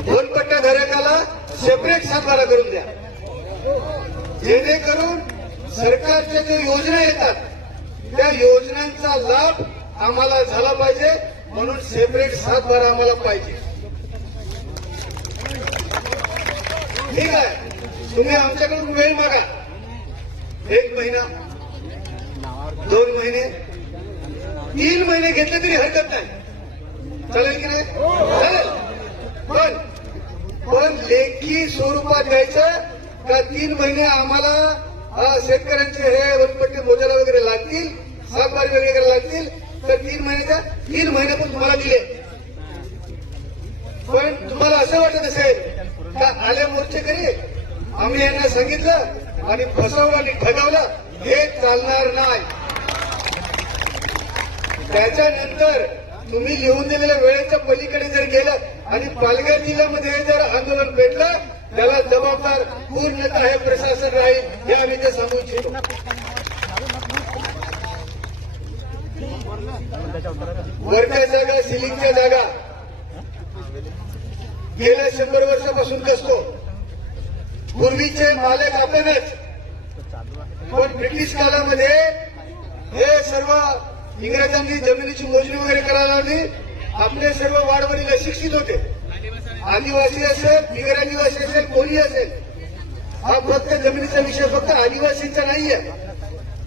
दोनपट्ट्या धारकाला सेपरेट सातबारा करून द्या. जेणेकरून सरकारच्या ज्या योजना येतात त्या योजनांचा लाभ आम्हाला झाला पाहिजे म्हणून सेपरेट सातबारा आम्हाला पाहिजे. ठीक आहे. तुम्ही आमच्याकडून वेळ मागा. एक महिना दोन महिने तीन महिने घेतले तरी हरकत नाही. चालेल की नाही? लेखी स्वरूपात द्यायचं का तीन महिने आम्हाला शेतकऱ्यांचे हे वनपट्टी मोजायला वगैरे लागतील सातबारी वगैरे लागतील तर तीन महिन्याच्या तीन महिने पण तुम्हाला दिले. पण तुम्हाला असं वाटत असेल का आले मोर्चेकरी आम्ही यांना सांगितलं आणि फसवलं आणि ठगवलं हे चालणार नाही. त्याच्यानंतर तुम्ही लिहून दिलेल्या वेळेच्या पलीकडे जर गेलं आणि पालघर जिल्ह्यामध्ये जर आंदोलन पेटलं त्याला जबाबदार पूर्णतः हे प्रशासन राहील हे आम्ही ते सांगू इच्छितो वरच्या जागा सिलिंगच्या जागा. गेल्या शंभर वर्षापासून कसतो? पूर्वीचे मालक आपणच. पण ब्रिटिश काळामध्ये हे सर्व इंग्रजांनी जमिनीची मोजणी वगैरे करायला लावली. आपले सर्व वाडवडील अशिक्षित होते. आदिवासी असेल बिगर आदिवासी असेल कोणी असेल हा फक्त जमिनीचा विषय फक्त आदिवासींचा नाहीये.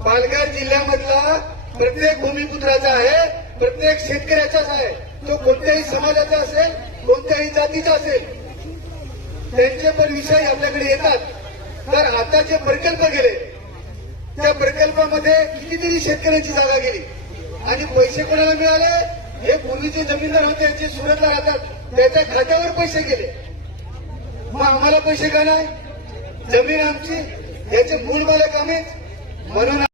पालघर जिल्ह्यामधला प्रत्येक भूमिपुत्राचा आहे प्रत्येक शेतकऱ्याचाच आहे. तो कोणत्याही समाजाचा असेल कोणत्याही जातीचा असेल त्यांचे पण विषय आपल्याकडे येतात. तर आता जे प्रकल्प गेले त्या प्रकल्पामध्ये कितीतरी शेतकऱ्यांची जागा गेली. आणि पैसे कोणाला मिळाले? हे पूर्वीचे जमीनदार होते जे सुरतला राहतात त्याच्या खात्यावर पैसे गेले. मग आम्हाला पैसे का नाही? जमीन आमची याचे मूळ मालक आम्हीच म्हणून